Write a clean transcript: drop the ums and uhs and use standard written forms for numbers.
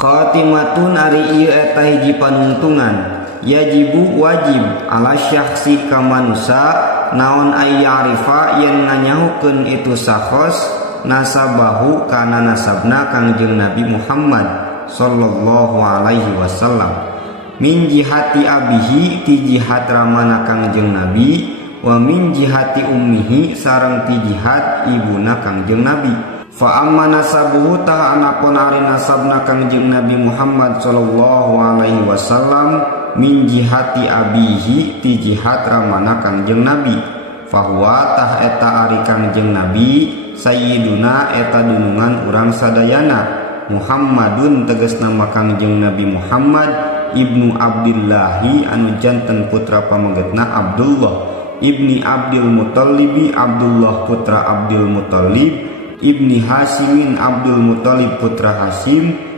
Khatimatun ari ieu eta hiji panungtungan. Yajibu wajib ala syakhsi ka manusia naon ay ya'rifa yen nganyahukeun itu sakhos nasabahu kana nasabna Kangjeng Nabi Muhammad sallallahu alaihi wasallam min jihati abihi ti jihat ramana Kangjeng Nabi wa min jihati ummihi sareng ti jihat ibuna Kangjeng Nabi. Fa amma nasabuhu ta anapun ari nasabna Kangjeng Nabi Muhammad sallallahu alaihi wasallam min jihati abihi ti jihat ramana Kangjeng Nabi fahuwa tah eta ari Kangjeng Nabi sayyiduna eta dunungan urang sadayana Muhammadun tegas nama Kangjeng Nabi Muhammad ibnu Abdillahi anu janten putra pamenggetna Abdullah ibni Abdul Muttalibi Abdullah putra Abdul Muttalib ibni Hasimin Abdul Muttalib putra Hasim